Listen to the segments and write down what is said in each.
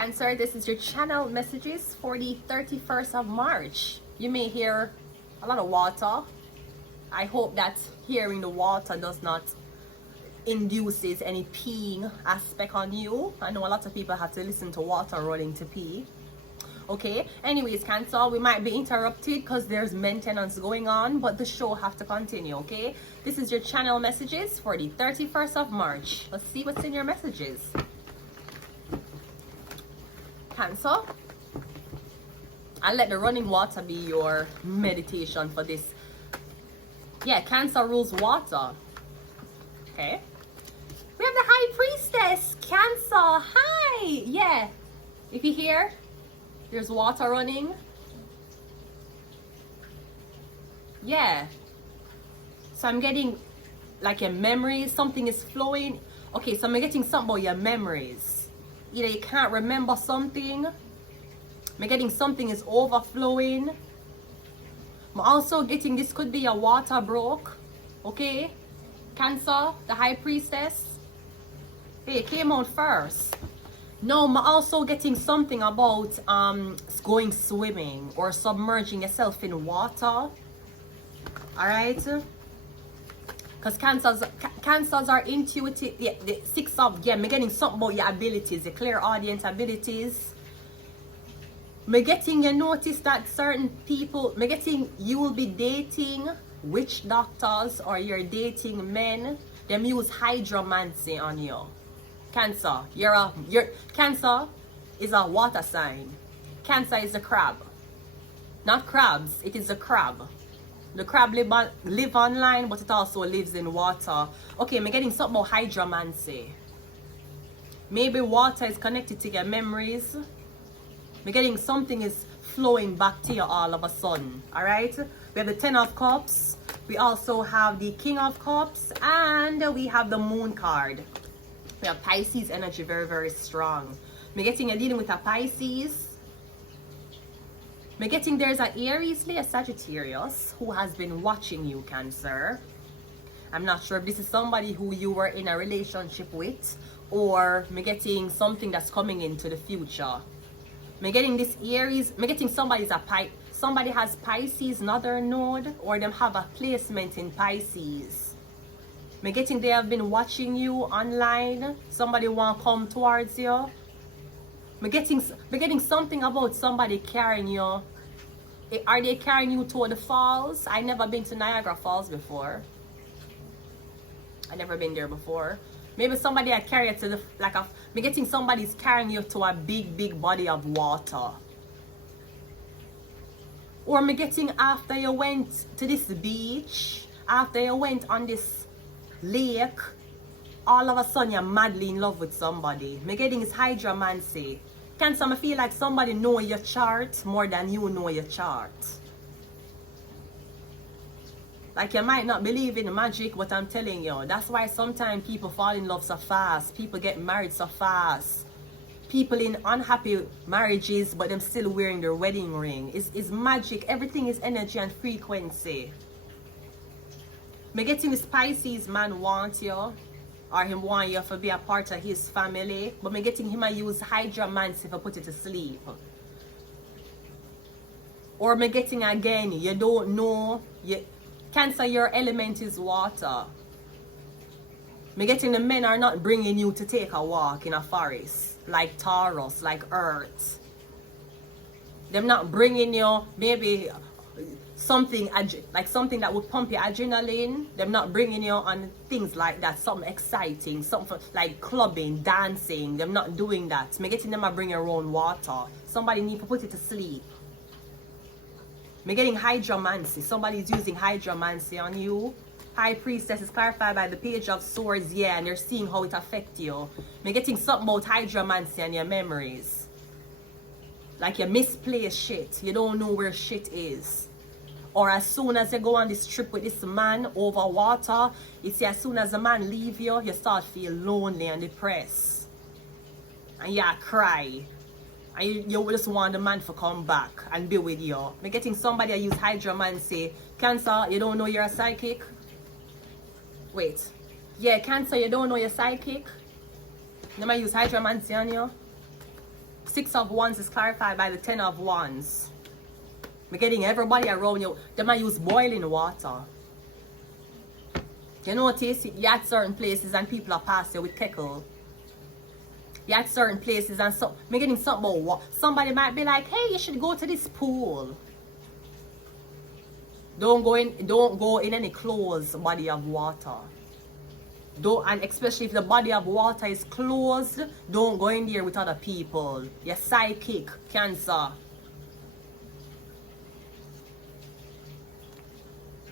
Cancer, this is your channel messages for the 31st of March. You may hear a lot of water. I hope that hearing the water does not induces any peeing aspect on you. I know a lot of people have to listen to water rolling to pee. Okay, anyways, Cancer, we might be interrupted because there's maintenance going on, but the show have to continue. Okay, this is your channel messages for the 31st of March. Let's see what's in your messages. Cancer, I'll let the running water be your meditation for this. Yeah, Cancer rules water. Okay, we have the High Priestess, Cancer. Hi. Yeah, if you hear there's water running, yeah, so I'm getting like your memories, something is flowing. Okay, so I'm getting something about your memories. Either you can't remember something, I'm getting something is overflowing. I'm also getting this could be a water broke. Okay, Cancer, the High Priestess. Hey, it came out first. No, I'm also getting something about going swimming or submerging yourself in water. All right, because cancers are intuitive. Yeah, the six of, yeah, I'm getting something about your abilities, the clairaudient abilities. I'm getting you notice that certain people, I'm getting you will be dating witch doctors, or you're dating men. Them use hydromancy on you. Cancer, Cancer is a water sign. Cancer is a crab. Not crabs, it is a crab. The crab live online, but it also lives in water. Okay, I'm getting something about hydromancy. Maybe water is connected to your memories. I'm getting something is flowing back to you all of a sudden. All right, we have the 10 of Cups. We also have the King of Cups, and we have the Moon card. We have Pisces energy, very, very strong. I'm getting you're dealing with a Pisces. I'm getting there's an Aries, Leo, Sagittarius who has been watching you, Cancer. I'm not sure if this is somebody who you were in a relationship with, or I'm getting something that's coming into the future. I'm getting this Aries. I'm getting somebody has Pisces northern node, or them have a placement in Pisces. I'm getting they have been watching you online. Somebody want to come towards you. I'm getting something about somebody carrying you. Are they carrying you toward the falls? I never been to Niagara Falls before. I never been there before. Maybe somebody I carry you to the I'm getting somebody's carrying you to a big, big body of water. Or I'm getting after you went to this beach, after you went on this lake, all of a sudden you're madly in love with somebody. I'm getting is hydromancy. Cancer, I feel like somebody know your chart more than you know your chart. Like you might not believe in magic, but I'm telling you, that's why sometimes people fall in love so fast. People get married so fast. People in unhappy marriages, but them still wearing their wedding ring. It's magic. Everything is energy and frequency. Me getting this Pisces man want you, or him want you to be a part of his family, but me getting him to use hydromancy to put it to sleep. Or me getting again, you don't know, Cancer, your element is water. Me getting the men are not bringing you to take a walk in a forest, like Taurus, like Earth. They're not bringing you maybe something like something that would pump your adrenaline. They're not bringing you on things like that, something exciting, something like clubbing, dancing. They're not doing that. Me getting them to bring your own water. Somebody need to put it to sleep. Me getting hydromancy. Somebody's using hydromancy on you. High Priestess is clarified by the Page of Swords, yeah, and they're seeing how it affects you. Me getting something about hydromancy and your memories. Like you misplaced shit. You don't know where shit is. Or as soon as you go on this trip with this man over water, you see as soon as the man leave you, you start feel lonely and depressed. And you cry. And you just want the man to come back and be with you. I'm getting somebody who use hydromancy. Cancer, you don't know you're a psychic? Wait. Yeah, Cancer, you don't know you're psychic? They might use hydromancy on you. Six of Wands is clarified by the Ten of Wands. I'm getting everybody around you. They might use boiling water. You notice you at certain places and people are past you with kettle. You at certain places and so I'm getting something about what somebody might be like, hey, you should go to this pool. Don't go in any closed body of water. And especially if the body of water is closed, don't go in there with other people. You're psychic, Cancer.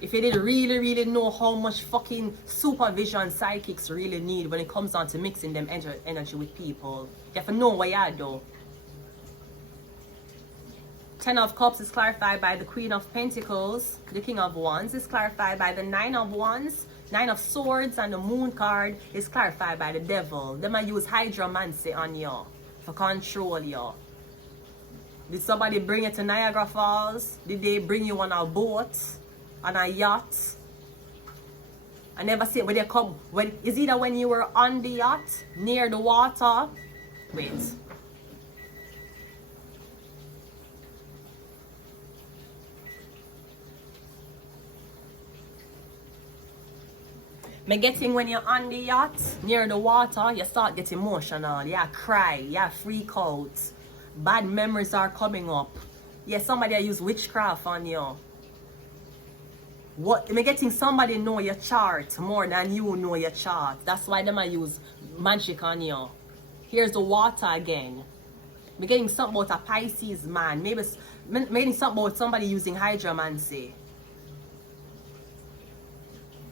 If you didn't really know how much fucking supervision psychics really need when it comes down to mixing them energy with people, you have to know what you do. Ten of Cups is clarified by the Queen of Pentacles. The King of Wands is clarified by the Nine of Wands. Nine of Swords and the Moon card is clarified by the Devil. They might use Hydromancy on you for control you. Did somebody bring you to Niagara Falls? Did they bring you on a boat? On a yacht? I never see it when they come. It's either when you were on the yacht, near the water. Wait. Me getting when you're on the yacht, near the water, you start getting emotional. You cry, you freak out. Bad memories are coming up. Yeah, somebody use witchcraft on you. What me getting somebody know your chart more than you know your chart. That's why they might use magic on you. Here's the water again. Me getting something about a Pisces man. Maybe something about somebody using Hydromancy.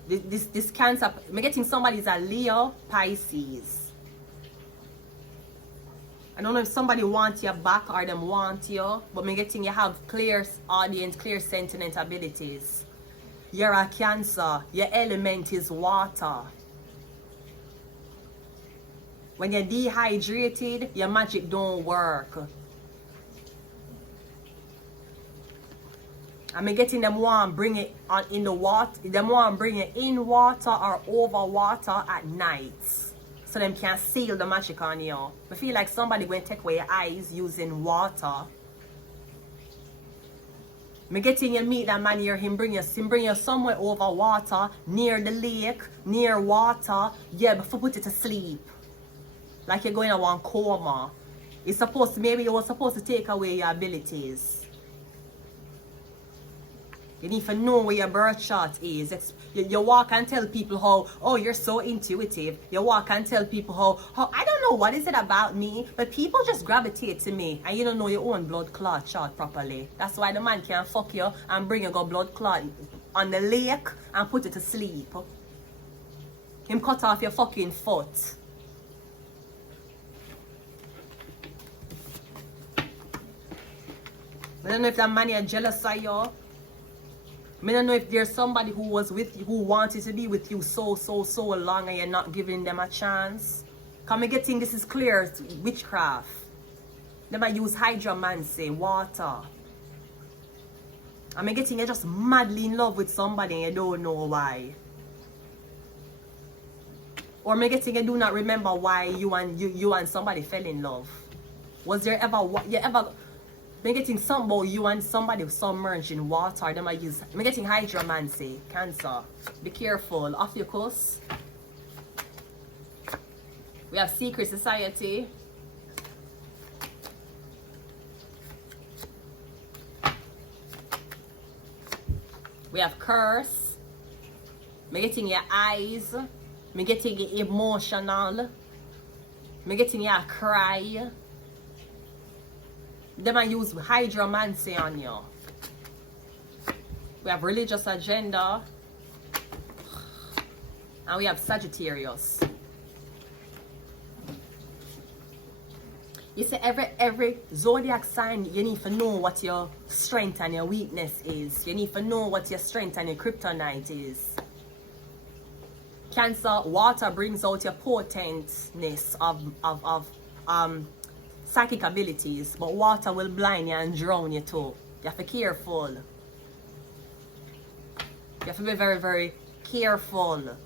This Cancer, I'm getting somebody's a Leo, Pisces. I don't know if somebody wants you back or them want you, but I'm getting you have clear audience, clear sentiment abilities. You're a Cancer, your element is water. When you're dehydrated, your magic don't work. I'm getting them want to bring it on in the water. Them want to bring it in water or over water at night. So them can seal the magic on you. I feel like somebody going to take away your eyes using water. I'm getting you meet that man here, him bring you somewhere over water, near the lake, near water. Yeah, before put it to sleep. Like you're going to one coma. It's supposed to, maybe it was supposed to take away your abilities. You need to know where your birth chart is. You walk and tell people how, oh, you're so intuitive. You walk and tell people how I don't know what is it about me, but people just gravitate to me. And you don't know your own blood clot chart properly. That's why the man can fuck you and bring you go blood clot on the lake and put it to sleep. Him cut off your fucking foot. I don't know if that man is jealous of you. I don't know if there's somebody who was with you, who wanted to be with you so long and you're not giving them a chance. Come and getting this is clear, it's witchcraft. They might use Hydromancy, water. I'm getting you just madly in love with somebody and you don't know why. Or I'm getting you do not remember why you and somebody fell in love. Was there ever I'm getting something about you and somebody submerged in water. Them I'm getting Hydromancy, Cancer. Be careful, off your course. We have Secret Society. We have Curse. I'm getting your eyes. I'm getting you emotional. I'm getting you cry. They might use Hydromancy on you. We have Religious Agenda. And we have Sagittarius. You see, every zodiac sign, you need to know what your strength and your weakness is. You need to know what your strength and your kryptonite is. Cancer, water brings out your potentness of psychic abilities, but water will blind you and drown you too. You have to be careful. You have to be very careful.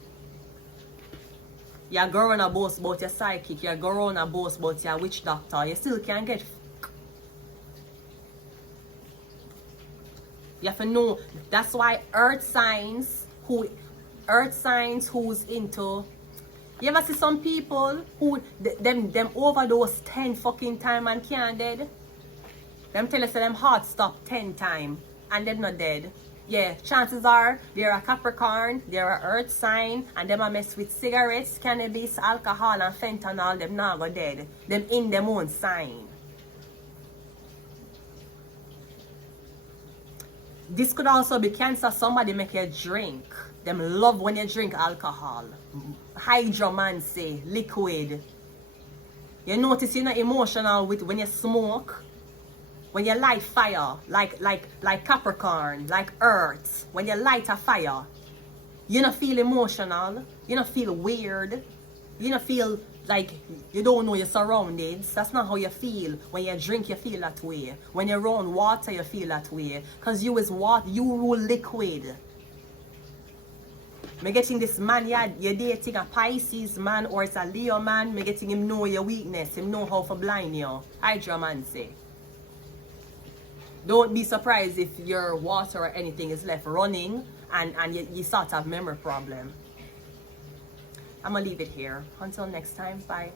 You're going to boast about your psychic, you're going to boast about your witch doctor. You still can get You have to know. That's why earth signs who's into. You ever see some people who them overdose 10 fucking time and can't dead? Them tell us that them heart stop 10 time and they're not dead. Yeah, chances are they're a Capricorn, they're a earth sign, and them a mess with cigarettes, cannabis, alcohol, and fentanyl. Them not go dead. Them in them own sign. This could also be Cancer. Somebody make you drink. Them love when you drink alcohol. Hydromancy, liquid. You notice you're not emotional with when you smoke. When you light fire, like Capricorn, like Earth. When you light a fire, you don't feel emotional. You don't feel weird. You don't feel like you don't know your surroundings. That's not how you feel. When you drink, you feel that way. When you're around water, you feel that way. Because you is what? You rule liquid. Me getting this man, you're dating a Pisces man or it's a Leo man. Me getting him know your weakness. Him know how to blind you. Hydromancy. Don't be surprised if your water or anything is left running and you start to have memory problem. I'm going to leave it here. Until next time, bye.